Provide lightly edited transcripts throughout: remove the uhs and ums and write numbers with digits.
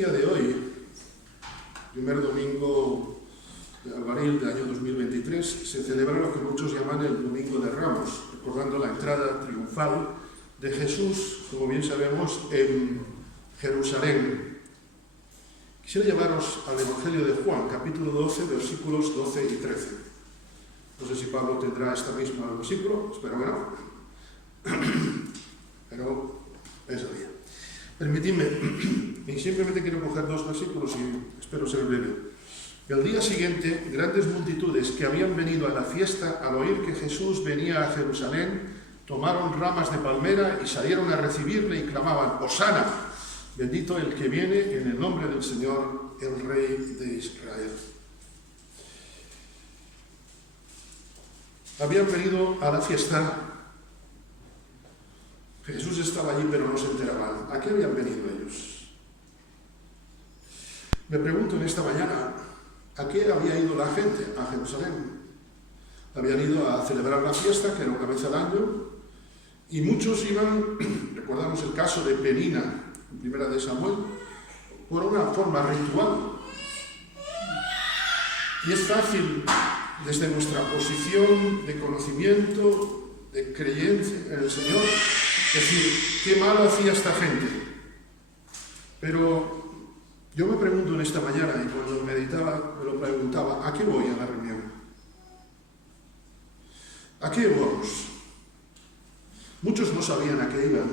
día de hoy, primer domingo de abril del año 2023, se celebra lo que muchos llaman el Domingo de Ramos, recordando la entrada triunfal de Jesús, como bien sabemos, en Jerusalén. Quisiera llevaros al Evangelio de Juan, capítulo 12, versículos 12 y 13. No sé si Pablo tendrá esta misma versículo, espero que no. Pero eso bien. Permitidme, y simplemente quiero coger dos versículos y espero ser breve. El día siguiente, grandes multitudes que habían venido a la fiesta al oír que Jesús venía a Jerusalén, tomaron ramas de palmera y salieron a recibirle y clamaban: ¡Hosana! Bendito el que viene en el nombre del Señor, el Rey de Israel. Habían venido a la fiesta. Jesús estaba allí, pero no se enteraban. ¿A qué habían venido ellos? Me pregunto en esta mañana, ¿a qué había ido la gente a Jerusalén? Habían ido a celebrar la fiesta, que era una vez al año, y muchos iban, recordamos el caso de Penina, en Primera de Samuel, por una forma ritual. Y es fácil, desde nuestra posición de conocimiento, de creencia en el Señor, decir, qué mal hacía esta gente. Pero yo me pregunto en esta mañana, y cuando meditaba, me lo preguntaba, ¿a qué voy a la reunión? ¿A qué vamos? Muchos no sabían a qué iban.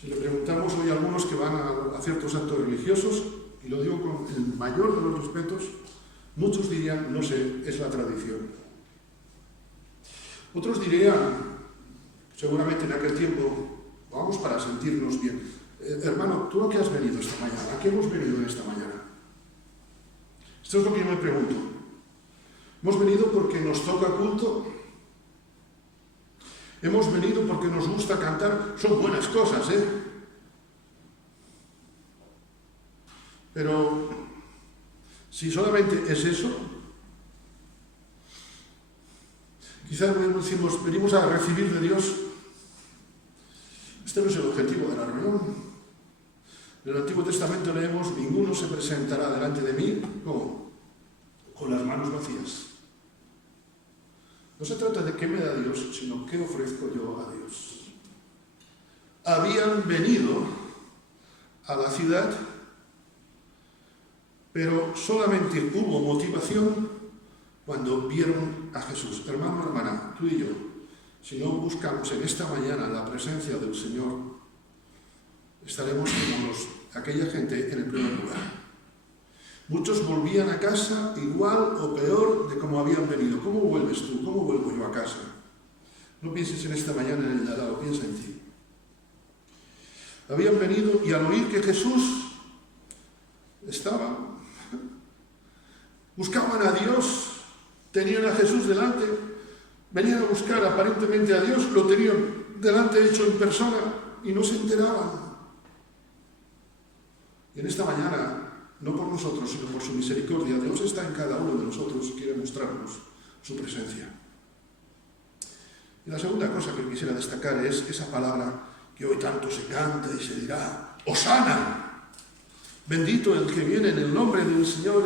Si le preguntamos hoy a algunos que van a ciertos actos religiosos, y lo digo con el mayor de los respetos, muchos dirían, no sé, es la tradición. Otros dirían, seguramente en aquel tiempo, vamos para sentirnos bien. Hermano, ¿tú a qué has venido esta mañana? ¿A qué hemos venido en esta mañana? Esto es lo que yo me pregunto. ¿Hemos venido porque nos toca culto? ¿Hemos venido porque nos gusta cantar? Son buenas cosas, ¿eh? Pero si solamente es eso, quizás decimos, venimos a recibir de Dios. Este no es el objetivo de la reunión. En el Antiguo Testamento leemos, ninguno se presentará delante de mí, ¿cómo? Con las manos vacías. No se trata de qué me da Dios, sino qué ofrezco yo a Dios. Habían venido a la ciudad, pero solamente hubo motivación cuando vieron a Jesús. Hermano, hermana, tú y yo, si no buscamos en esta mañana la presencia del Señor, estaremos como aquella gente en el primer lugar. Muchos volvían a casa igual o peor de como habían venido. ¿Cómo vuelves tú? ¿Cómo vuelvo yo a casa? No pienses en esta mañana en el de al lado, piensa en ti. Habían venido y al oír que Jesús estaba, buscaban a Dios, tenían a Jesús delante, venían a buscar aparentemente a Dios, lo tenían delante hecho en persona y no se enteraban. Y en esta mañana, no por nosotros, sino por su misericordia, Dios está en cada uno de nosotros y quiere mostrarnos su presencia. Y la segunda cosa que quisiera destacar es esa palabra que hoy tanto se canta y se dirá, ¡Hosana! Bendito el que viene en el nombre del Señor,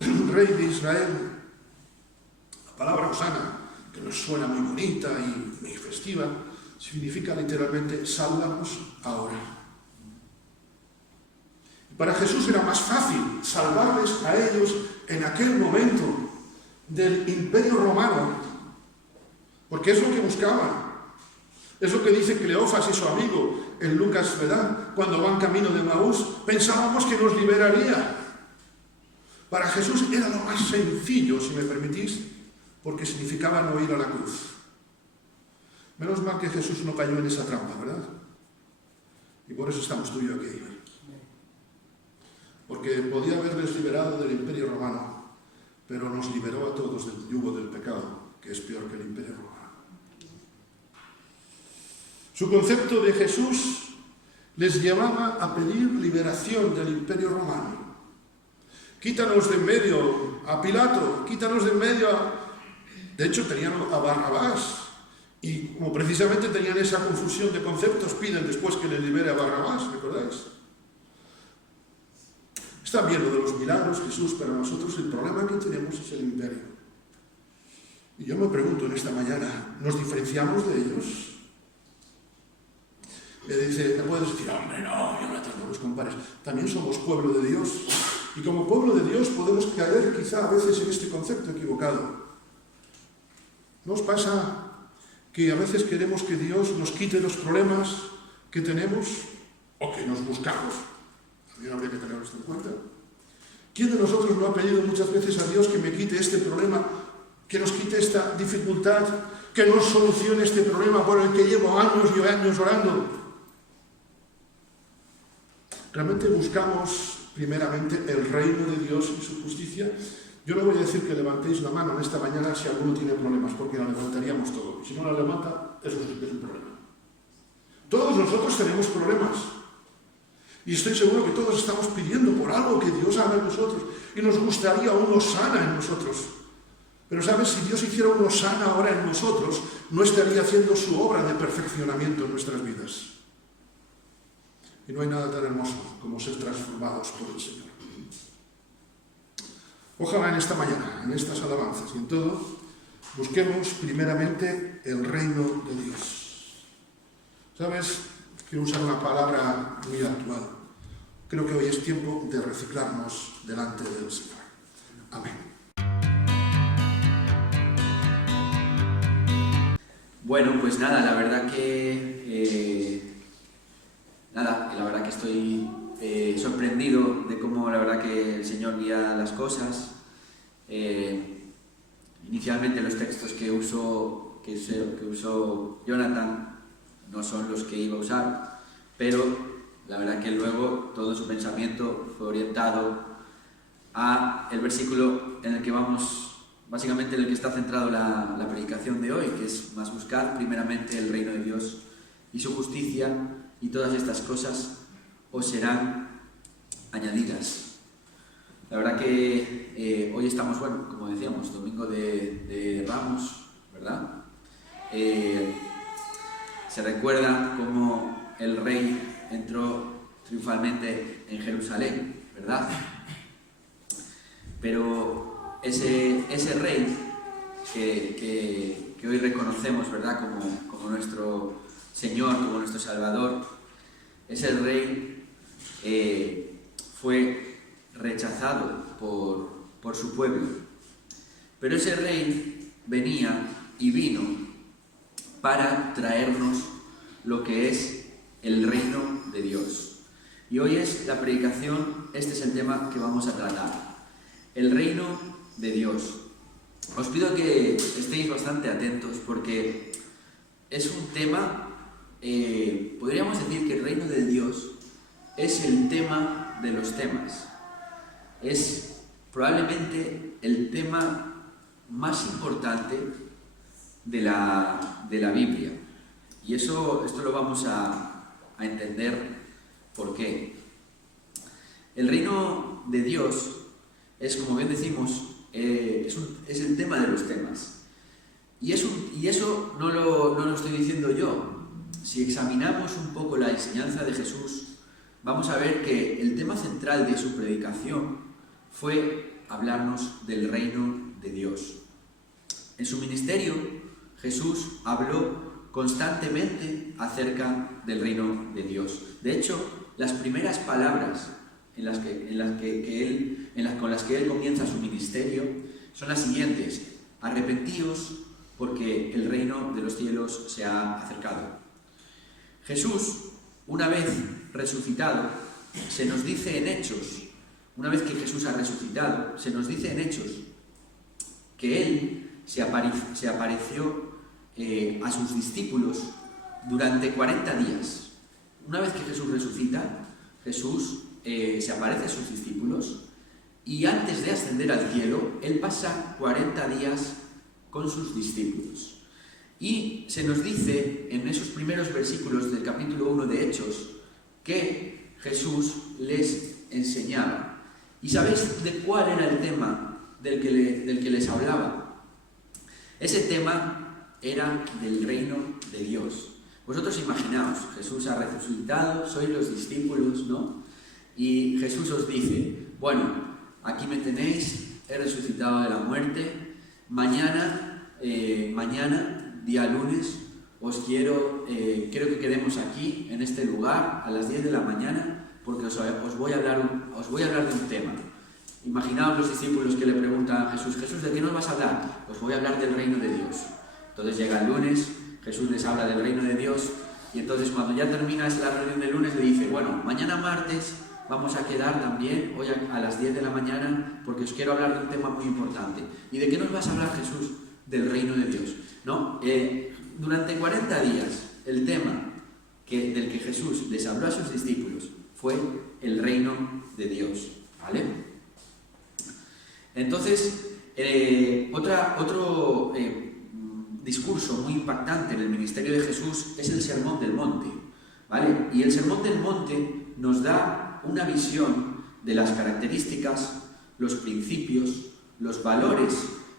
el Rey de Israel. La palabra Hosana, que nos suena muy bonita y muy festiva, significa literalmente, sálvanos ahora. Para Jesús era más fácil salvarles a ellos en aquel momento del Imperio Romano, porque es lo que buscaban. Es lo que dice Cleofas y su amigo en Lucas, ¿verdad? Cuando van camino de Maús, pensábamos que nos liberaría. Para Jesús era lo más sencillo, si me permitís, porque significaba no ir a la cruz. Menos mal que Jesús no cayó en esa trampa, ¿verdad? Y por eso estamos tú y yo aquí. Porque podía haberles liberado del Imperio Romano, pero nos liberó a todos del yugo del pecado, que es peor que el Imperio Romano. Su concepto de Jesús les llevaba a pedir liberación del Imperio Romano. Quítanos de en medio a Pilato, quítanos de en medio a... De hecho, tenían a Barrabás, y como precisamente tenían esa confusión de conceptos, piden después que les libere a Barrabás, ¿recordáis? Está bien lo de los milagros, Jesús, pero nosotros el problema que tenemos es el imperio. Y yo me pregunto en esta mañana, ¿nos diferenciamos de ellos? Me puedes decir, hombre, no, Jonathan, no los compares. También somos pueblo de Dios. Y como pueblo de Dios podemos caer quizá a veces en este concepto equivocado. ¿No os pasa que a veces queremos que Dios nos quite los problemas que tenemos o que nos buscamos? También habría que tenerlo esto en cuenta. ¿Quién de nosotros no ha pedido muchas veces a Dios que me quite este problema, que nos quite esta dificultad, que nos solucione este problema por el que llevo años y años orando? ¿Realmente buscamos primeramente el reino de Dios y su justicia? Yo no voy a decir que levantéis la mano en esta mañana si alguno tiene problemas, porque la levantaríamos todos. Si no la levanta, eso sí que es un problema. Todos nosotros tenemos problemas. Y estoy seguro que todos estamos pidiendo por algo que Dios haga en nosotros. Y nos gustaría un Hosana en nosotros. Pero ¿sabes? Si Dios hiciera un Hosana ahora en nosotros, no estaría haciendo su obra de perfeccionamiento en nuestras vidas. Y no hay nada tan hermoso como ser transformados por el Señor. Ojalá en esta mañana, en estas alabanzas y en todo, busquemos primeramente el reino de Dios. ¿Sabes? Quiero usar una palabra muy actual. Creo que hoy es tiempo de reciclarnos delante del Señor. Amén. Bueno, pues nada, la verdad que estoy sorprendido de cómo la verdad que el Señor guía las cosas. Inicialmente los textos que usó Jonathan no son los que iba a usar, pero la verdad que luego todo su pensamiento fue orientado a el versículo en el que vamos, básicamente en el que está centrado la predicación de hoy, que es: más buscar primeramente el reino de Dios y su justicia, y todas estas cosas os serán añadidas. La verdad que hoy estamos, bueno, como decíamos, domingo de Ramos, ¿verdad? Se recuerda cómo el rey entró triunfalmente en Jerusalén, ¿verdad? Pero ese rey que hoy reconocemos, ¿verdad?, como nuestro Señor, como nuestro Salvador, ese rey fue rechazado por su pueblo. Pero ese rey venía y vino para traernos lo que es el reino de Dios. Y hoy es la predicación, este es el tema que vamos a tratar: el reino de Dios. Os pido que estéis bastante atentos porque es un tema, podríamos decir que el reino de Dios es el tema de los temas. Es probablemente el tema más importante de la Biblia. Y esto lo vamos a entender por qué. El reino de Dios es, como bien decimos, es el tema de los temas. Y eso no lo estoy diciendo yo. Si examinamos un poco la enseñanza de Jesús, vamos a ver que el tema central de su predicación fue hablarnos del reino de Dios. En su ministerio, Jesús habló constantemente acerca del reino de Dios. De hecho, las primeras palabras con las que él comienza su ministerio son las siguientes: arrepentíos porque el reino de los cielos se ha acercado. Jesús, una vez resucitado, se nos dice en Hechos, una vez que Jesús ha resucitado, se nos dice en Hechos que él se apareció a sus discípulos durante 40 días. Una vez que Jesús resucita, Jesús se aparece a sus discípulos y antes de ascender al cielo, él pasa 40 días con sus discípulos. Y se nos dice en esos primeros versículos del capítulo 1 de Hechos que Jesús les enseñaba. ¿Y sabéis de cuál era el tema del que les hablaba? Ese tema era del reino de Dios. Vosotros imaginaos, Jesús ha resucitado, sois los discípulos, ¿no? Y Jesús os dice: bueno, aquí me tenéis, he resucitado de la muerte, mañana, día lunes, quiero que quedemos aquí, en este lugar, a las 10 de la mañana, porque os voy a hablar de un tema. Imaginaos los discípulos que le preguntan a Jesús, Jesús, ¿de qué nos vas a hablar? Os voy a hablar del reino de Dios. Entonces llega el lunes, Jesús les habla del reino de Dios, y entonces cuando ya termina la reunión del lunes le dice, bueno, mañana martes vamos a quedar también, hoy a las 10 de la mañana, porque os quiero hablar de un tema muy importante. ¿Y de qué nos vas a hablar, Jesús? Del reino de Dios. ¿No? Durante 40 días, el tema del que Jesús les habló a sus discípulos fue el reino de Dios. ¿Vale? Entonces, otro discurso muy impactante en el ministerio de Jesús es el Sermón del Monte. ¿Vale? Y el Sermón del Monte nos da una visión de las características, los principios, los valores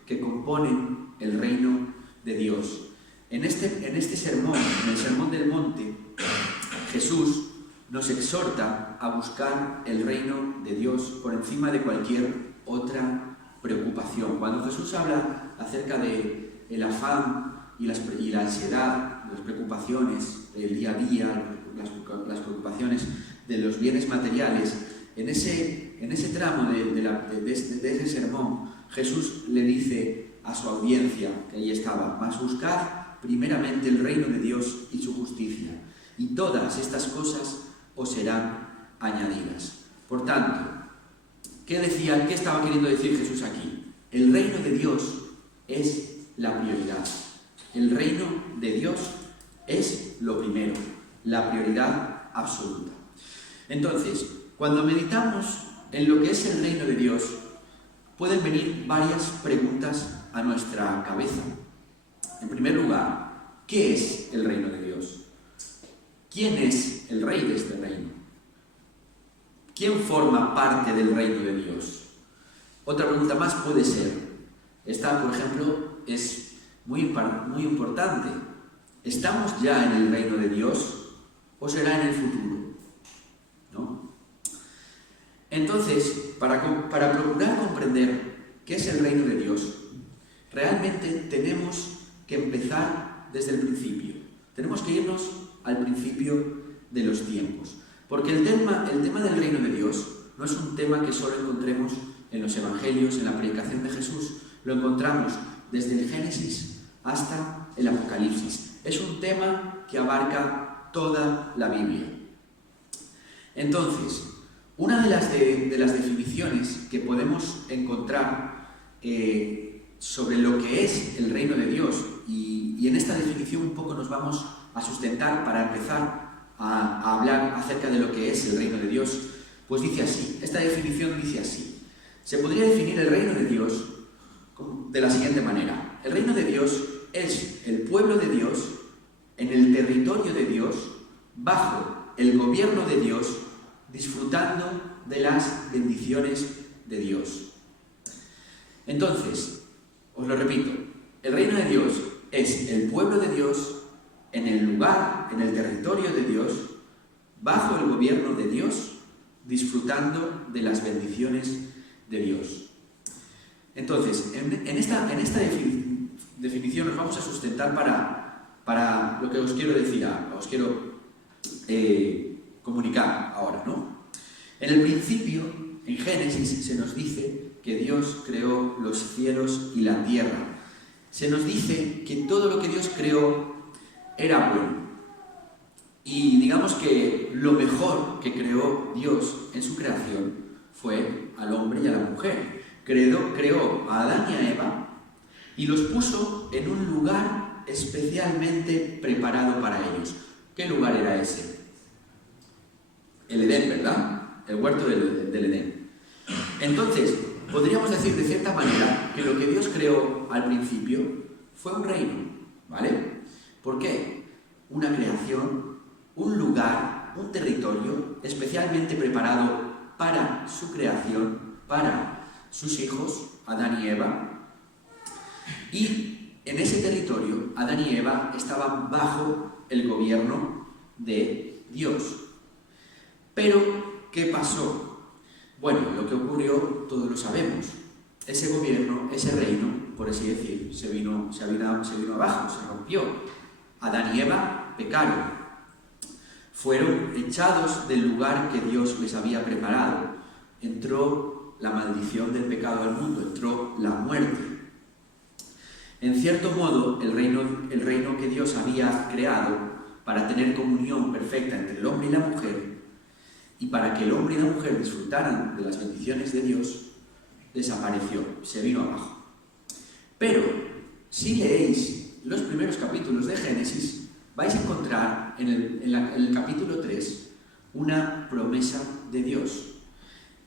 que componen el reino de Dios. En este sermón, en el Sermón del Monte, Jesús nos exhorta a buscar el reino de Dios por encima de cualquier otra preocupación. Cuando Jesús habla acerca del afán y la ansiedad, las preocupaciones del día a día, las preocupaciones de los bienes materiales, en ese tramo de ese sermón, Jesús le dice a su audiencia, que allí estaba, mas buscad primeramente el reino de Dios y su justicia, y todas estas cosas os serán añadidas. Por tanto, ¿qué estaba queriendo decir Jesús aquí? El reino de Dios es la prioridad. El reino de Dios es lo primero, la prioridad absoluta. Entonces, cuando meditamos en lo que es el reino de Dios, pueden venir varias preguntas a nuestra cabeza. En primer lugar, ¿qué es el reino de Dios? ¿Quién es el rey de este reino? ¿Quién forma parte del reino de Dios? Otra pregunta más puede ser, esta, por ejemplo, es muy importante. ¿Estamos ya en el reino de Dios o será en el futuro? ¿No? Entonces, para procurar comprender qué es el reino de Dios, realmente tenemos que empezar desde el principio. Tenemos que irnos al principio de los tiempos. Porque el tema del reino de Dios no es un tema que solo encontremos en los evangelios, en la predicación de Jesús. Lo encontramos desde el Génesis hasta el Apocalipsis. Es un tema que abarca toda la Biblia. Entonces, una de las definiciones que podemos encontrar sobre lo que es el reino de Dios, y en esta definición un poco nos vamos a sustentar para empezar a hablar acerca de lo que es el reino de Dios, pues dice así, esta definición dice así: se podría definir el reino de Dios de la siguiente manera: el reino de Dios es el pueblo de Dios en el territorio de Dios, bajo el gobierno de Dios, disfrutando de las bendiciones de Dios. Entonces, os lo repito, el reino de Dios es el pueblo de Dios en el lugar, en el territorio de Dios, bajo el gobierno de Dios, disfrutando de las bendiciones de Dios. Entonces, en esta definición nos vamos a sustentar para lo que os quiero decir, os quiero comunicar ahora, ¿no? En el principio, en Génesis, se nos dice que Dios creó los cielos y la tierra. Se nos dice que todo lo que Dios creó era bueno. Y digamos que lo mejor que creó Dios en su creación fue al hombre y a la mujer. Creó a Adán y a Eva y los puso en un lugar especialmente preparado para ellos. ¿Qué lugar era ese? El Edén, ¿verdad? El huerto del Edén. Entonces, podríamos decir de cierta manera que lo que Dios creó al principio fue un reino, ¿vale? ¿Por qué? Una creación, un lugar, un territorio especialmente preparado para su creación, para sus hijos, Adán y Eva. Y en ese territorio, Adán y Eva estaban bajo el gobierno de Dios. Pero, ¿qué pasó? Bueno, lo que ocurrió todos lo sabemos. Ese gobierno, ese reino, por así decir, se vino abajo, se rompió. Adán y Eva pecaron. Fueron echados del lugar que Dios les había preparado. Entró la maldición del pecado al mundo, entró la muerte. En cierto modo, el reino que Dios había creado para tener comunión perfecta entre el hombre y la mujer, y para que el hombre y la mujer disfrutaran de las bendiciones de Dios, desapareció, se vino abajo. Pero, si leéis los primeros capítulos de Génesis, vais a encontrar en el capítulo 3 una promesa de Dios.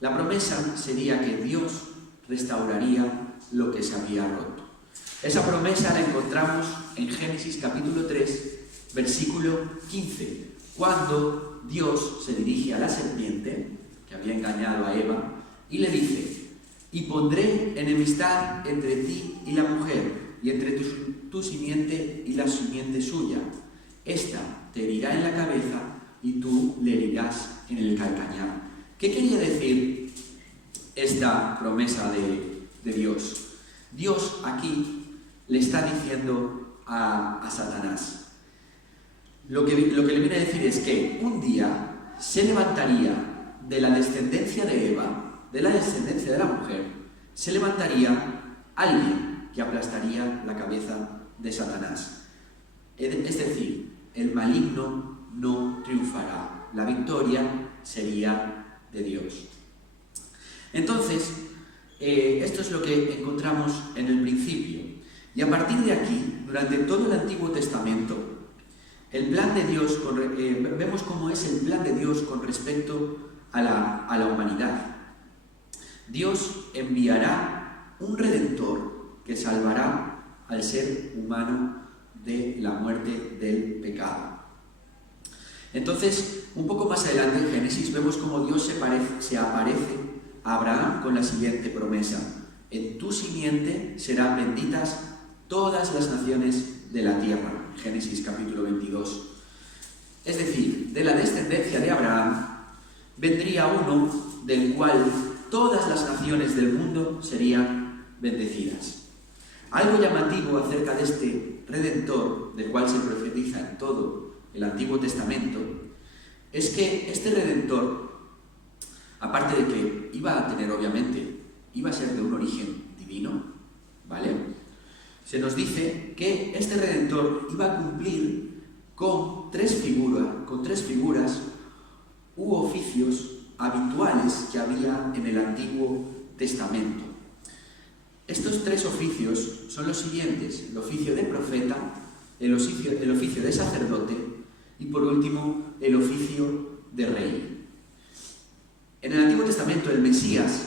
La promesa sería que Dios restauraría lo que se había roto. Esa promesa la encontramos en Génesis capítulo 3, versículo 15, cuando Dios se dirige a la serpiente, que había engañado a Eva, y le dice: y pondré enemistad entre ti y la mujer, y entre tu simiente y la simiente suya. Esta te herirá en la cabeza, y tú le herirás en el calcañar. ¿Qué quería decir esta promesa de Dios? Dios aquí le está diciendo a Satanás, lo que le viene a decir es que un día se levantaría de la descendencia de Eva, de la descendencia de la mujer, se levantaría alguien que aplastaría la cabeza de Satanás. Es decir, el maligno no triunfará, la victoria sería de Dios. Entonces, esto es lo que encontramos en el principio. Y a partir de aquí, durante todo el Antiguo Testamento, el plan de Dios, vemos cómo es el plan de Dios con respecto a la humanidad. Dios enviará un Redentor que salvará al ser humano de la muerte del pecado. Entonces, un poco más adelante en Génesis, vemos cómo Dios se aparece a Abraham con la siguiente promesa: en tu simiente serán benditas todas las naciones de la tierra. Génesis capítulo 22. Es decir, de la descendencia de Abraham vendría uno del cual todas las naciones del mundo serían bendecidas. Algo llamativo acerca de este Redentor, del cual se profetiza en todo el Antiguo Testamento, es que este Redentor, aparte de que iba a ser de un origen divino, ¿vale? Se nos dice que este Redentor iba a cumplir con tres figuras u oficios habituales que había en el Antiguo Testamento. Estos tres oficios son los siguientes: el oficio de profeta, el oficio de sacerdote y, por último, el oficio de rey. En el Antiguo Testamento el Mesías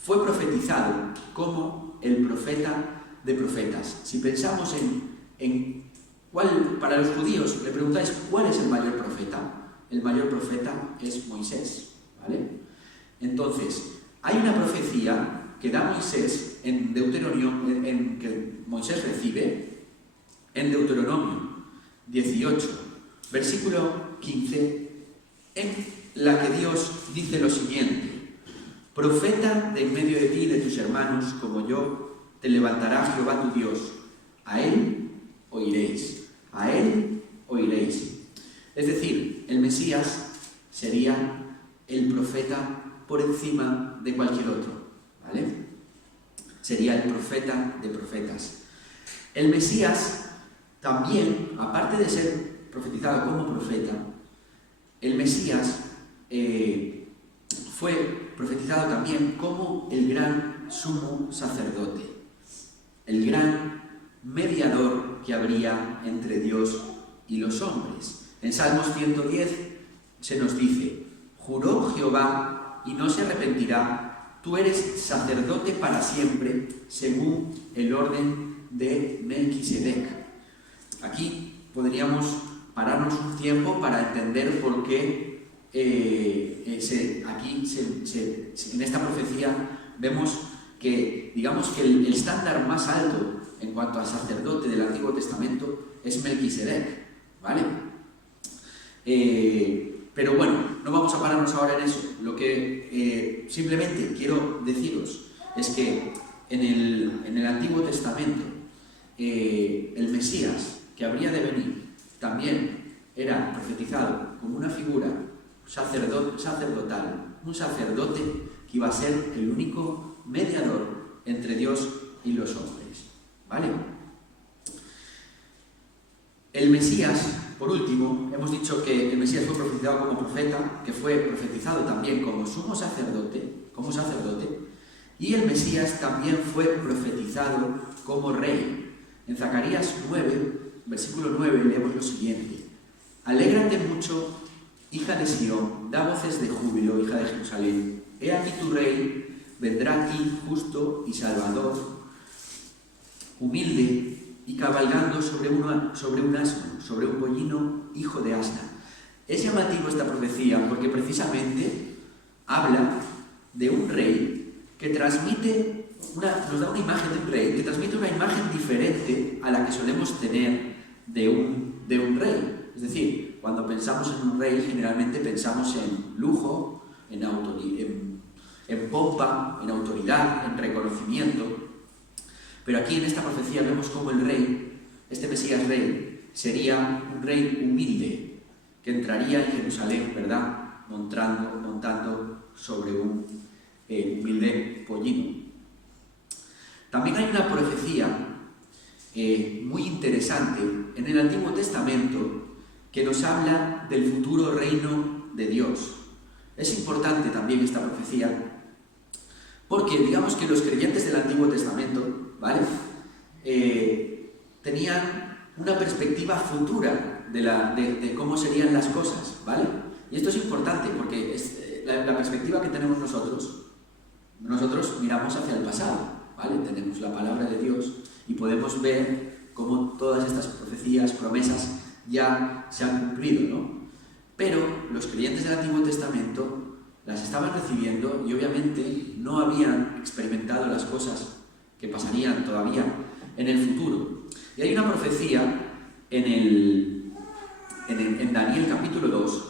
fue profetizado como el profeta de profetas. Si pensamos en cuál, para los judíos le preguntáis cuál es el mayor profeta es Moisés, ¿vale? Entonces, hay una profecía que da Moisés en Deuteronomio, que Moisés recibe en Deuteronomio 18, versículo 15, en la que Dios dice lo siguiente: profeta de en medio de ti y de tus hermanos como yo, te levantará Jehová tu Dios, a él oiréis, a él oiréis. Es decir, el Mesías sería el profeta por encima de cualquier otro, ¿vale? Sería el profeta de profetas. El Mesías también, aparte de ser profetizado como profeta, el Mesías fue profetizado también como el gran sumo sacerdote, el gran mediador que habría entre Dios y los hombres. En Salmos 110 se nos dice: juró Jehová y no se arrepentirá, tú eres sacerdote para siempre, según el orden de Melquisedec. Aquí podríamos pararnos un tiempo para entender por qué en esta profecía vemos que, digamos que el estándar más alto en cuanto a sacerdote del Antiguo Testamento es Melquisedec, ¿vale? Pero bueno, no vamos a pararnos ahora en eso. Lo que simplemente quiero deciros es que en el Antiguo Testamento el Mesías que habría de venir también era profetizado como una figura sacerdotal, un sacerdote que iba a ser el único mediador entre Dios y los hombres. ¿Vale? El Mesías, por último, hemos dicho que el Mesías fue profetizado como profeta, que fue profetizado también como sumo sacerdote, y el Mesías también fue profetizado como rey. En Zacarías 9, versículo 9, leemos lo siguiente: Alégrate mucho, hija de Sión, da voces de júbilo, hija de Jerusalén. He aquí tu rey, vendrá a ti justo y salvador, humilde y cabalgando sobre un asno, sobre un pollino, hijo de asna. Es llamativo esta profecía porque precisamente habla de un rey que transmite nos da una imagen de un rey, que transmite una imagen diferente a la que solemos tener de un rey. Es decir, cuando pensamos en un rey, generalmente pensamos en lujo, en pompa, en autoridad, en reconocimiento. Pero aquí en esta profecía vemos cómo el rey, este Mesías rey, sería un rey humilde, que entraría en Jerusalén, ¿verdad?, montando sobre un humilde pollino. También hay una profecía muy interesante en el Antiguo Testamento que nos habla del futuro reino de Dios. Es importante también esta profecía porque digamos que los creyentes del Antiguo Testamento, ¿vale?, tenían una perspectiva futura de cómo serían las cosas, ¿vale? Y esto es importante porque es la perspectiva que tenemos nosotros miramos hacia el pasado, ¿vale? Tenemos la palabra de Dios y podemos ver cómo todas estas profecías, promesas ya se han cumplido, ¿no? Pero los creyentes del Antiguo Testamento las estaban recibiendo y obviamente no habían experimentado las cosas que pasarían todavía en el futuro. Y hay una profecía en Daniel capítulo 2,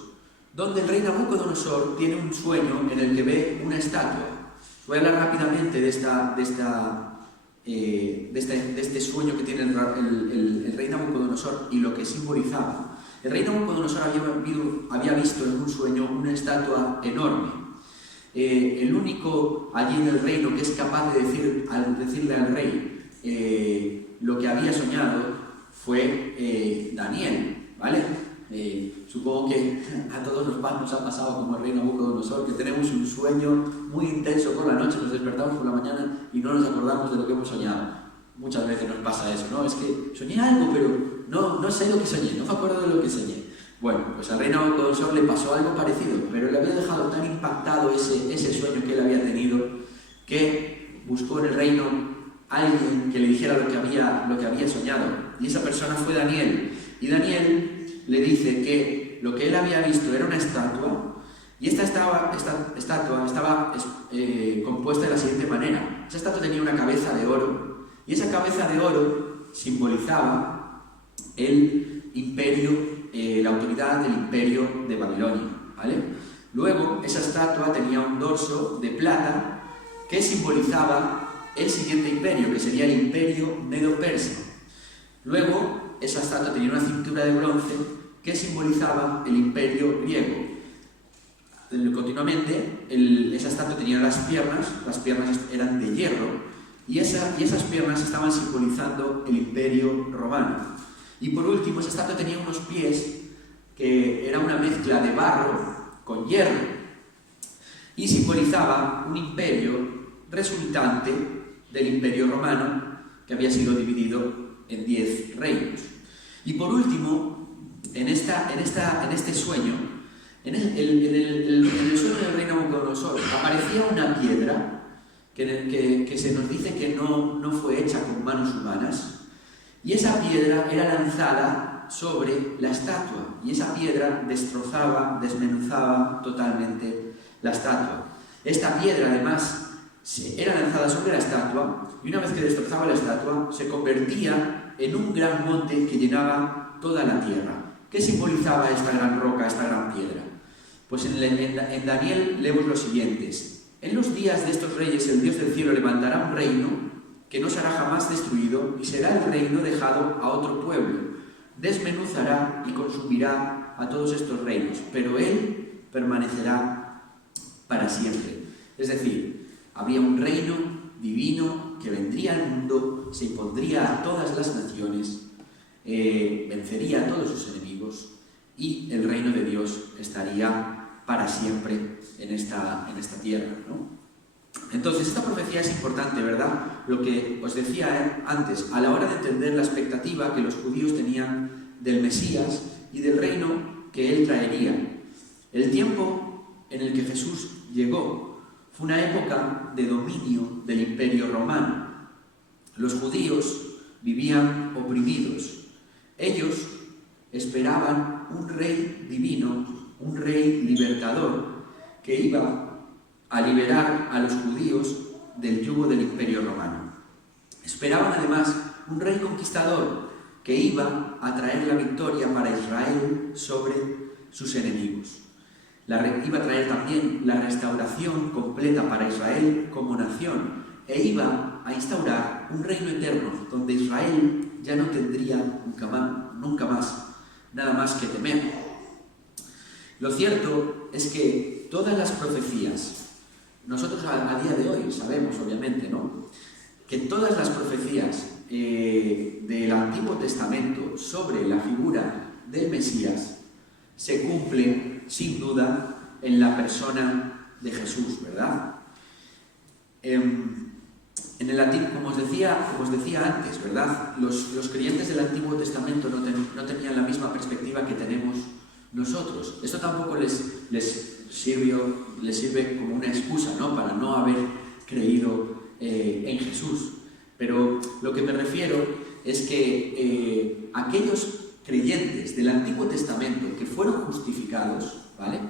donde el rey Nabucodonosor tiene un sueño en el que ve una estatua. Voy a hablar rápidamente de este sueño que tiene el rey Nabucodonosor y lo que simbolizaba. El rey Nabucodonosor había visto en un sueño una estatua enorme. El único allí en el reino que es capaz de decirle al rey lo que había soñado fue Daniel, ¿vale? Supongo que a todos nos ha pasado como el rey Nabucodonosor, que tenemos un sueño muy intenso por la noche, nos despertamos por la mañana y no nos acordamos de lo que hemos soñado. Muchas veces nos pasa eso, ¿no? Es que soñé algo, pero no sé lo que soñé, no me acuerdo de lo que soñé. Bueno, pues al rey Nabucodonosor le pasó algo parecido, pero le había dejado tan impactado ese sueño que él había tenido, que buscó en el reino a alguien que le dijera lo que había soñado. Y esa persona fue Daniel. Y Daniel le dice que lo que él había visto era una estatua, y esta estatua estaba compuesta de la siguiente manera. Esa estatua tenía una cabeza de oro, y esa cabeza de oro simbolizaba el imperio, la autoridad del imperio de Babilonia, ¿vale? Luego, esa estatua tenía un dorso de plata que simbolizaba el siguiente imperio, que sería el imperio medo-persa. Luego, esa estatua tenía una cintura de bronce que simbolizaba el imperio griego. Continuamente, esa estatua tenía las piernas eran de hierro, y esas piernas estaban simbolizando el imperio romano. Y por último, esa estatua tenía unos pies que era una mezcla de barro con hierro, y simbolizaba un imperio resultante del imperio romano que había sido dividido en 10 reinos. Y por último, en este sueño, en el sueño del rey Nabucodonosor, aparecía una piedra que se nos dice que no fue hecha con manos humanas, y esa piedra era lanzada sobre la estatua, y esa piedra desmenuzaba totalmente la estatua. Esta piedra, además, era lanzada sobre la estatua, y una vez que destrozaba la estatua, se convertía en un gran monte que llenaba toda la tierra. ¿Qué simbolizaba esta gran roca, esta gran piedra? Pues en Daniel leemos los siguientes. En los días de estos reyes el Dios del cielo levantará un reino que no será jamás destruido y será el reino dejado a otro pueblo. Desmenuzará y consumirá a todos estos reinos, pero él permanecerá para siempre. Es decir, habría un reino divino que vendría al mundo, se impondría a todas las naciones, vencería a todos sus enemigos y el reino de Dios estaría para siempre en esta tierra, ¿no? Entonces, esta profecía es importante, ¿verdad? Lo que os decía antes, a la hora de entender la expectativa que los judíos tenían del Mesías y del reino que él traería. El tiempo en el que Jesús llegó fue una época de dominio del Imperio Romano. Los judíos vivían oprimidos. Ellos esperaban un rey divino, un rey libertador, que iba a liberar a los judíos del yugo del Imperio Romano. Esperaban además un rey conquistador que iba a traer la victoria para Israel sobre sus enemigos. Iba a traer también la restauración completa para Israel como nación e iba a instaurar un reino eterno donde Israel ya no tendría nunca más nada más que temer. Lo cierto es que todas las profecías, nosotros a día de hoy sabemos, obviamente, ¿no?, que todas las profecías del Antiguo Testamento sobre la figura del Mesías se cumplen, sin duda, en la persona de Jesús, ¿verdad? En el Antiguo, como os decía antes, ¿verdad?, los creyentes del Antiguo Testamento no tenían la misma perspectiva que tenemos nosotros. Esto tampoco les sirve como una excusa, ¿no?, para no haber creído en Jesús. Pero lo que me refiero es que aquellos creyentes del Antiguo Testamento que fueron justificados, ¿vale?,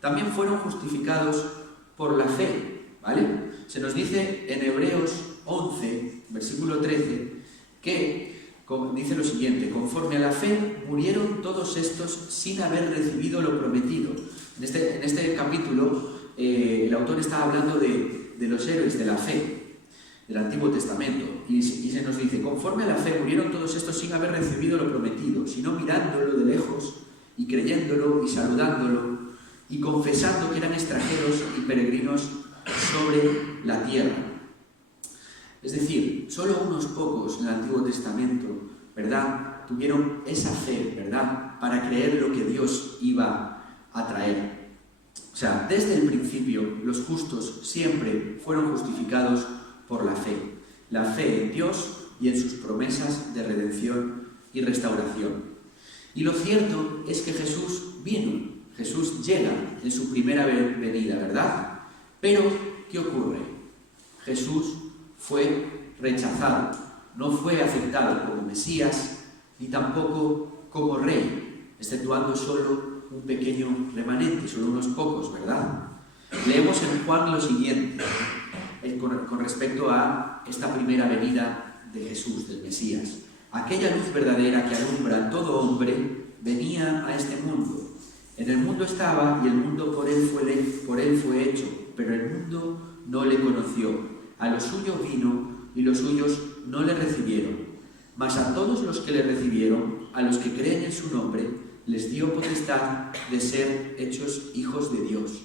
también fueron justificados por la fe, ¿vale? Se nos dice en Hebreos 11, versículo 13, que dice lo siguiente: conforme a la fe murieron todos estos sin haber recibido lo prometido. En este capítulo el autor está hablando de los héroes de la fe del Antiguo Testamento y se nos dice: conforme a la fe murieron todos estos sin haber recibido lo prometido, sino mirándolo de lejos y creyéndolo y saludándolo y confesando que eran extranjeros y peregrinos sobre la tierra. Es decir, solo unos pocos en el Antiguo Testamento, ¿verdad?, tuvieron esa fe, ¿verdad?, para creer lo que Dios iba a traer. O sea, desde el principio los justos siempre fueron justificados por la fe en Dios y en sus promesas de redención y restauración. Y lo cierto es que Jesús vino, Jesús llega en su primera venida, ¿verdad? Pero, ¿qué ocurre? Jesús fue rechazado, no fue aceptado como Mesías ni tampoco como rey, exceptuando solo un pequeño remanente, solo unos pocos, ¿verdad? Leemos en Juan lo siguiente con respecto a esta primera venida de Jesús, del Mesías. Aquella luz verdadera que alumbra a todo hombre venía a este mundo. En el mundo estaba y el mundo por él fue hecho, pero el mundo no le conoció. A los suyos vino y los suyos no le recibieron. Mas a todos los que le recibieron, a los que creen en su nombre, les dio potestad de ser hechos hijos de Dios,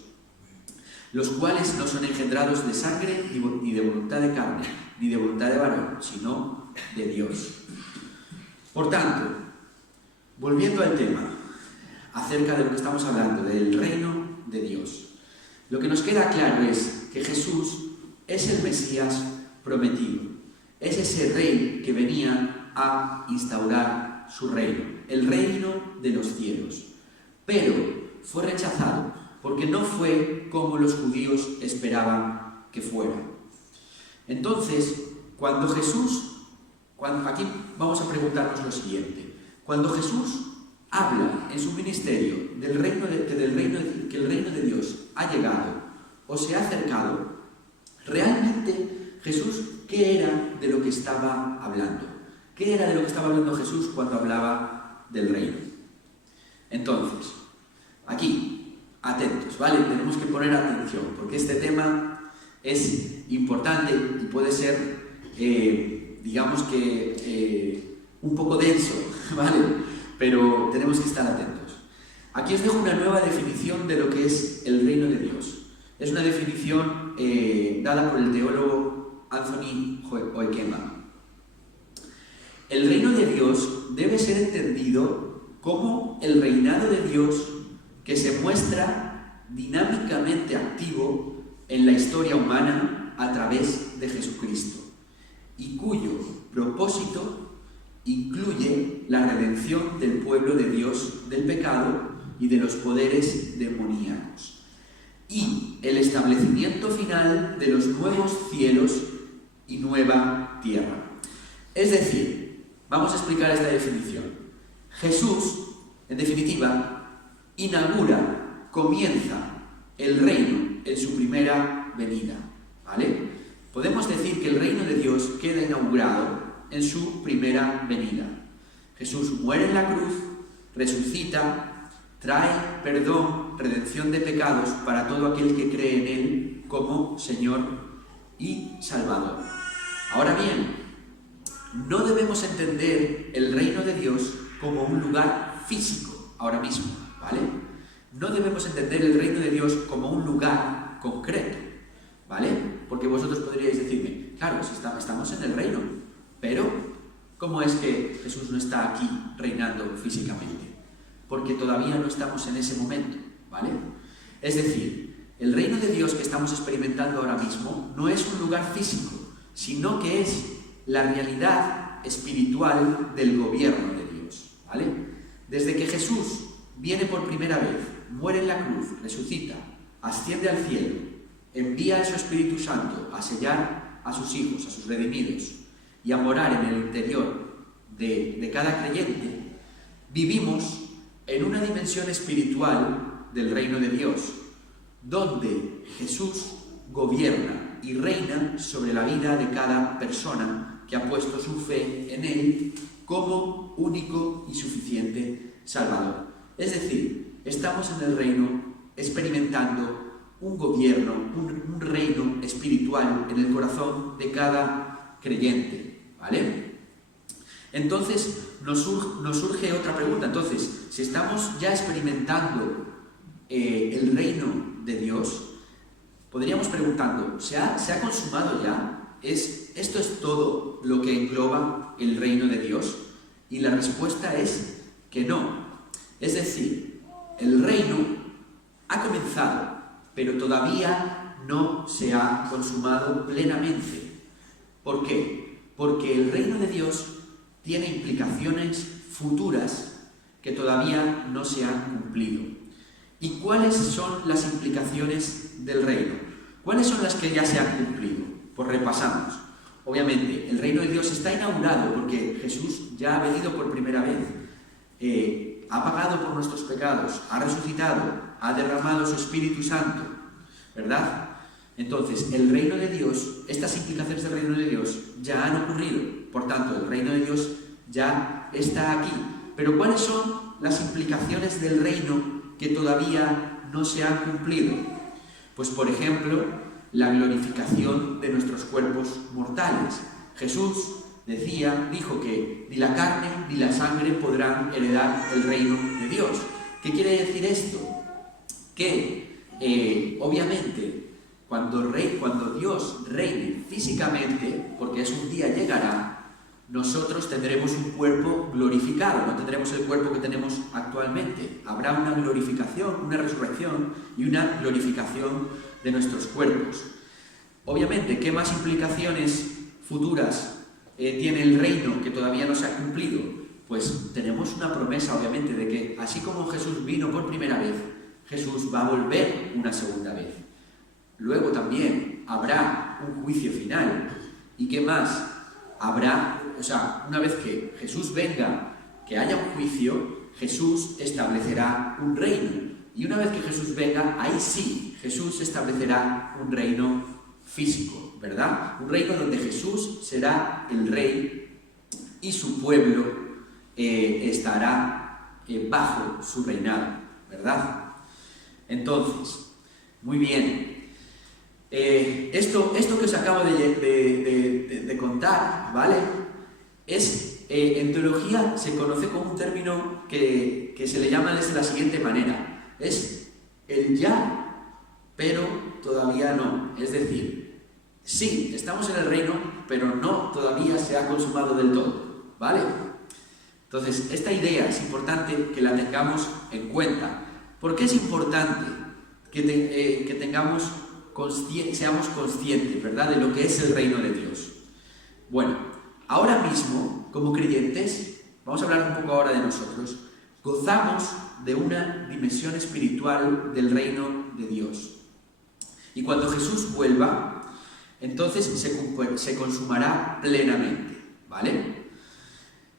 los cuales no son engendrados de sangre ni de voluntad de carne, ni de voluntad de varón, sino de Dios. Por tanto, volviendo al tema, acerca de lo que estamos hablando, del reino de Dios, lo que nos queda claro es que Jesús es el Mesías prometido, es ese rey que venía a instaurar su reino, el reino de los cielos. Pero fue rechazado porque no fue como los judíos esperaban que fuera. Entonces, aquí vamos a preguntarnos lo siguiente: cuando Jesús habla en su ministerio que el reino de Dios ha llegado o se ha acercado, ¿realmente Jesús qué era de lo que estaba hablando? ¿Qué era de lo que estaba hablando Jesús cuando hablaba del reino? Entonces, aquí atentos, ¿vale? Tenemos que poner atención, porque este tema es importante y puede ser, digamos que, un poco denso, ¿vale? Pero tenemos que estar atentos. Aquí os dejo una nueva definición de lo que es el reino de Dios. Es una definición dada por el teólogo Anthony Oikema. El reino de Dios debe ser entendido como el reinado de Dios que se muestra dinámicamente activo en la historia humana a través de Jesucristo y cuyo propósito incluye la redención del pueblo de Dios del pecado y de los poderes demoníacos y el establecimiento final de los nuevos cielos y nueva tierra. Es decir, vamos a explicar esta definición. Jesús, en definitiva, inaugura, comienza el reino en su primera venida, ¿vale? Podemos decir que el reino de Dios queda inaugurado en su primera venida. Jesús muere en la cruz, resucita, trae perdón, redención de pecados para todo aquel que cree en Él como Señor y Salvador. Ahora bien, no debemos entender el reino de Dios como un lugar físico ahora mismo, ¿vale? No debemos entender el reino de Dios como un lugar concreto, ¿vale? Porque vosotros podríais decirme, claro, si estamos en el reino, pero ¿cómo es que Jesús no está aquí reinando físicamente? Porque todavía no estamos en ese momento, ¿vale? Es decir, el reino de Dios que estamos experimentando ahora mismo no es un lugar físico, sino que es la realidad espiritual del gobierno de Dios, ¿vale? Desde que Jesús viene por primera vez, muere en la cruz, resucita, asciende al cielo, envía a su Espíritu Santo a sellar a sus hijos, a sus redimidos, y a morar en el interior de cada creyente, vivimos en una dimensión espiritual del reino de Dios, donde Jesús gobierna y reina sobre la vida de cada persona que ha puesto su fe en Él como único y suficiente Salvador. Es decir, estamos en el reino experimentando un gobierno, un reino espiritual en el corazón de cada creyente, ¿vale? Entonces nos surge otra pregunta. Entonces, si estamos ya experimentando el reino de Dios, podríamos preguntando, ¿se ha consumado ya? ¿Esto es todo lo que engloba el reino de Dios? Y la respuesta es que no. Es decir, el reino ha comenzado, pero todavía no se ha consumado plenamente. ¿Por qué? Porque el reino de Dios tiene implicaciones futuras que todavía no se han cumplido. ¿Y cuáles son las implicaciones del reino? ¿Cuáles son las que ya se han cumplido? Pues repasamos. Obviamente, el reino de Dios está inaugurado porque Jesús ya ha venido por primera vez, ha pagado por nuestros pecados, ha resucitado, ha derramado su Espíritu Santo, ¿verdad? Entonces, el reino de Dios, estas implicaciones del reino de Dios ya han ocurrido, por tanto, el reino de Dios ya está aquí. Pero ¿cuáles son las implicaciones del reino que todavía no se han cumplido? Pues, por ejemplo, la glorificación de nuestros cuerpos mortales. Jesús dijo que ni la carne ni la sangre podrán heredar el reino de Dios. ¿Qué quiere decir esto? Que obviamente cuando Dios reine físicamente, porque es un día llegará, nosotros tendremos un cuerpo glorificado, no tendremos el cuerpo que tenemos actualmente. Habrá una glorificación, una resurrección y una glorificación de nuestros cuerpos. Obviamente, ¿qué más implicaciones futuras tiene el reino que todavía no se ha cumplido? Pues tenemos una promesa, obviamente, de que así como Jesús vino por primera vez, Jesús va a volver una segunda vez. Luego también habrá un juicio final. ¿Y qué más? Una vez que Jesús venga, que haya un juicio, Jesús establecerá un reino. Y una vez que Jesús venga, ahí sí, Jesús establecerá un reino físico, ¿verdad? Un reino donde Jesús será el rey y su pueblo estará bajo su reinado, ¿verdad? Entonces, muy bien. Esto que os acabo de contar, ¿vale? En teología se conoce como un término que se le llama de la siguiente manera. Es el ya, pero todavía no. Es decir, sí, estamos en el reino, pero no todavía se ha consumado del todo, ¿vale? Entonces, esta idea es importante que la tengamos en cuenta. ¿Por qué es importante que seamos conscientes, ¿verdad?, de lo que es el reino de Dios? Bueno, ahora mismo, como creyentes, vamos a hablar un poco ahora de nosotros, gozamos de una dimensión espiritual del reino de Dios. Y cuando Jesús vuelva, entonces se consumará plenamente, ¿vale?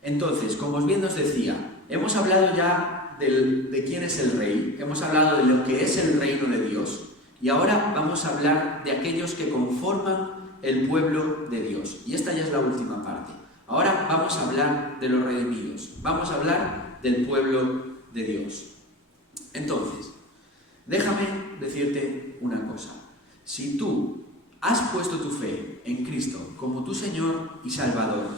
Entonces, como bien os decía, hemos hablado ya de quién es el rey, hemos hablado de lo que es el reino de Dios, y ahora vamos a hablar de aquellos que conforman el pueblo de Dios. Y esta ya es la última parte. Ahora vamos a hablar de los redimidos, vamos a hablar del pueblo de Dios. Entonces, déjame decirte una cosa. Si tú has puesto tu fe en Cristo como tu Señor y Salvador,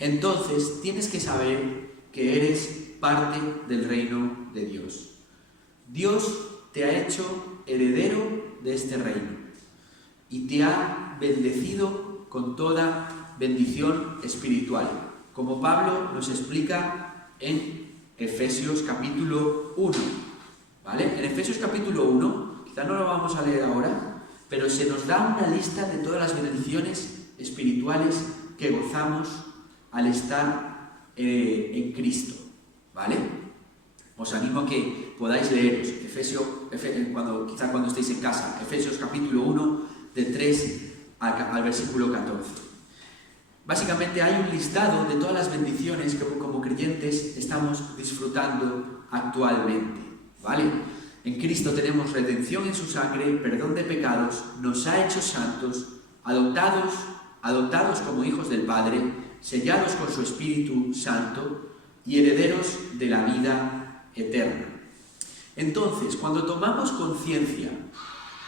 entonces tienes que saber que eres parte del reino de Dios. Dios te ha hecho heredero de este reino y te ha bendecido con toda bendición espiritual, como Pablo nos explica en Efesios capítulo 1, ¿vale? En Efesios capítulo 1, quizá no lo vamos a leer ahora, pero se nos da una lista de todas las bendiciones espirituales que gozamos al estar en Cristo, ¿vale? Os animo a que podáis leeros cuando estéis en casa, Efesios capítulo 1, de 3 al versículo 14. Básicamente hay un listado de todas las bendiciones que como creyentes estamos disfrutando actualmente, ¿vale? En Cristo tenemos redención en su sangre, perdón de pecados, nos ha hecho santos, adoptados como hijos del Padre, sellados con su Espíritu Santo y herederos de la vida eterna. Entonces, cuando tomamos conciencia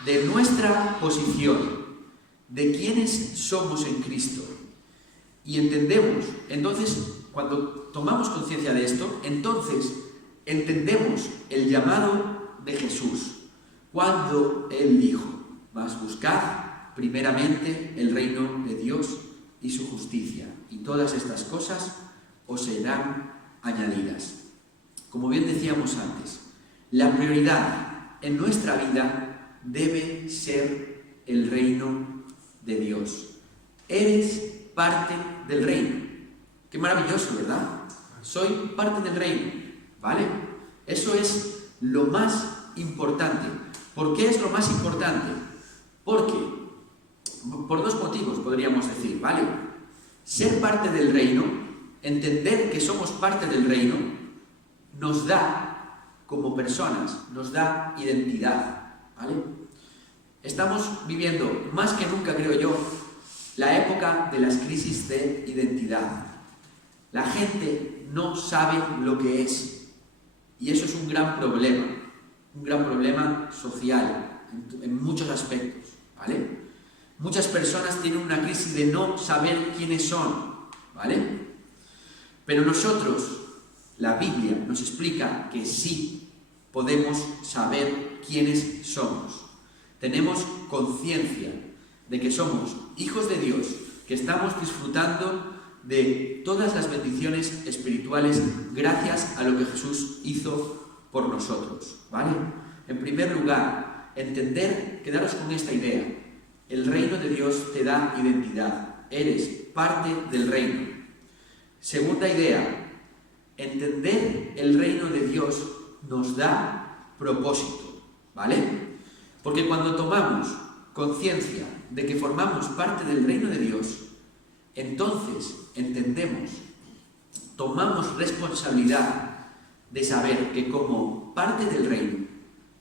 de nuestra posición, de quiénes somos en Cristo, y entendemos, entonces, cuando tomamos conciencia de esto, entonces entendemos el llamado de Jesús, cuando Él dijo: mas buscad primeramente el reino de Dios y su justicia, y todas estas cosas os serán añadidas. Como bien decíamos antes, la prioridad en nuestra vida debe ser el reino de Dios. Eres parte del reino. Qué maravilloso, ¿verdad? Soy parte del reino, ¿vale? Eso es lo más importante. ¿Por qué es lo más importante? Porque, por dos motivos podríamos decir, ¿vale? Ser parte del reino, entender que somos parte del reino, nos da, como personas, nos da identidad, ¿vale? Estamos viviendo, más que nunca creo yo, la época de las crisis de identidad. La gente no sabe lo que es, y eso es un gran problema social en muchos aspectos, ¿vale? Muchas personas tienen una crisis de no saber quiénes son, ¿vale? Pero nosotros, la Biblia nos explica que sí podemos saber quiénes somos. Tenemos conciencia de que somos hijos de Dios, que estamos disfrutando de todas las bendiciones espirituales gracias a lo que Jesús hizo por nosotros, ¿vale? En primer lugar, quedaros con esta idea. El reino de Dios te da identidad. Eres parte del reino. Segunda idea, entender el reino de Dios nos da propósito, ¿vale? Porque cuando tomamos conciencia de que formamos parte del reino de Dios, entonces entendemos, tomamos responsabilidad de saber que como parte del reino,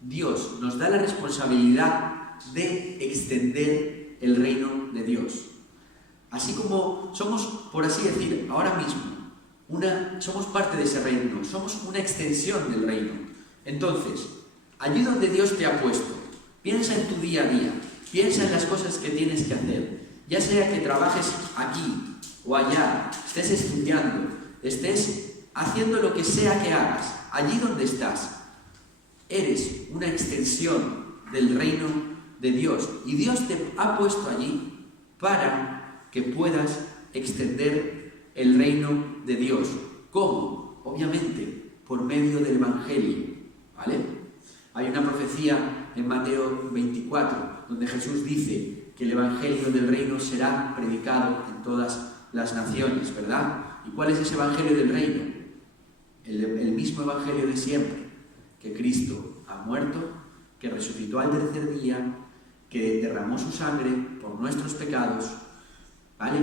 Dios nos da la responsabilidad de extender el reino de Dios. Así como somos, por así decir, ahora mismo, somos parte de ese reino, somos una extensión del reino. Entonces, allí donde Dios te ha puesto, piensa en tu día a día, piensa en las cosas que tienes que hacer, ya sea que trabajes aquí o allá, estés estudiando, estés haciendo lo que sea que hagas, allí donde estás, eres una extensión del reino de Dios y Dios te ha puesto allí para que puedas extender el reino de Dios. ¿Cómo? Obviamente, por medio del Evangelio, ¿vale? Hay una profecía en Mateo 24, donde Jesús dice que el Evangelio del reino será predicado en todas las naciones, ¿verdad? ¿Y cuál es ese Evangelio del reino? El mismo Evangelio de siempre, que Cristo ha muerto, que resucitó al tercer día, que derramó su sangre por nuestros pecados, ¿vale?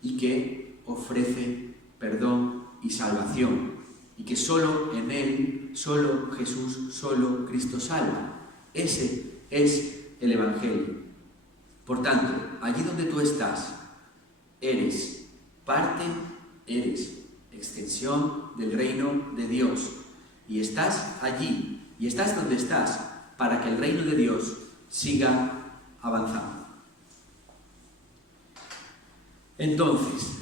Y que ofrece perdón y salvación, y que solo en Él, solo Jesús, solo Cristo salva. Ese es el Evangelio. Por tanto, allí donde tú estás, eres parte, eres extensión del reino de Dios, y estás allí, y estás donde estás, para que el reino de Dios siga avanzando. Entonces,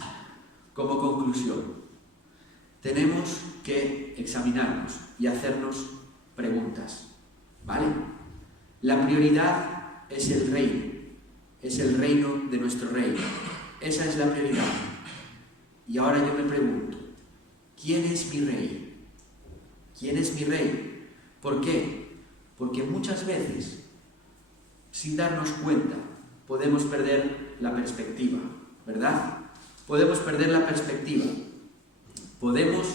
como conclusión, tenemos que examinarnos y hacernos preguntas, ¿vale? La prioridad es el reino de nuestro rey. Esa es la prioridad. Y ahora yo me pregunto, ¿quién es mi rey? ¿Quién es mi rey? ¿Por qué? Porque muchas veces, sin darnos cuenta, podemos perder la perspectiva, ¿verdad? Podemos perder la perspectiva. Podemos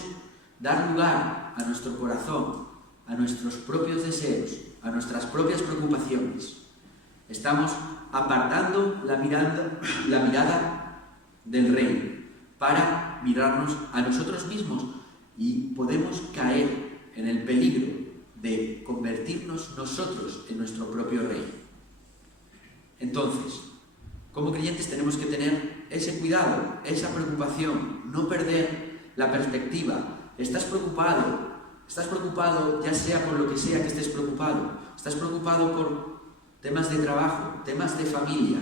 dar lugar a nuestro corazón, a nuestros propios deseos, a nuestras propias preocupaciones. Estamos apartando la mirada del rey para mirarnos a nosotros mismos y podemos caer en el peligro de convertirnos nosotros en nuestro propio rey. Entonces, como creyentes tenemos que tener ese cuidado, esa preocupación, no perder la perspectiva. ¿Estás preocupado ya sea por lo que sea que estés preocupado? ¿Estás preocupado por temas de trabajo, temas de familia?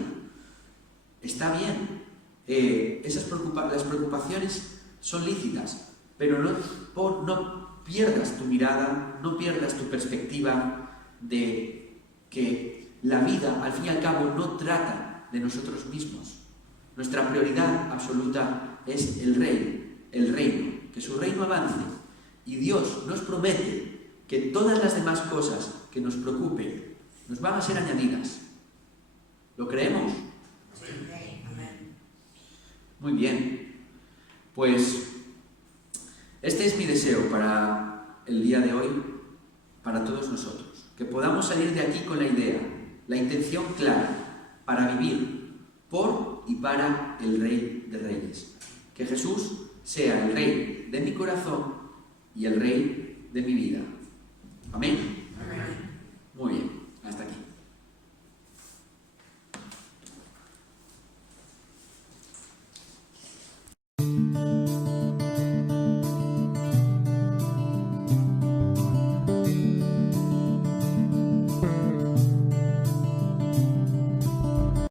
Está bien, las preocupaciones son lícitas, pero no pierdas tu mirada, no pierdas tu perspectiva de que la vida, al fin y al cabo, no trata de nosotros mismos. Nuestra prioridad absoluta es el reino, que su reino avance. Y Dios nos promete que todas las demás cosas que nos preocupen nos van a ser añadidas. ¿Lo creemos? Amén. Muy bien. Pues este es mi deseo para el día de hoy, para todos nosotros. Que podamos salir de aquí con la idea, la intención clara, para vivir por y para el Rey de Reyes. Que Jesús sea el Rey de mi corazón y el Rey de mi vida. Amén.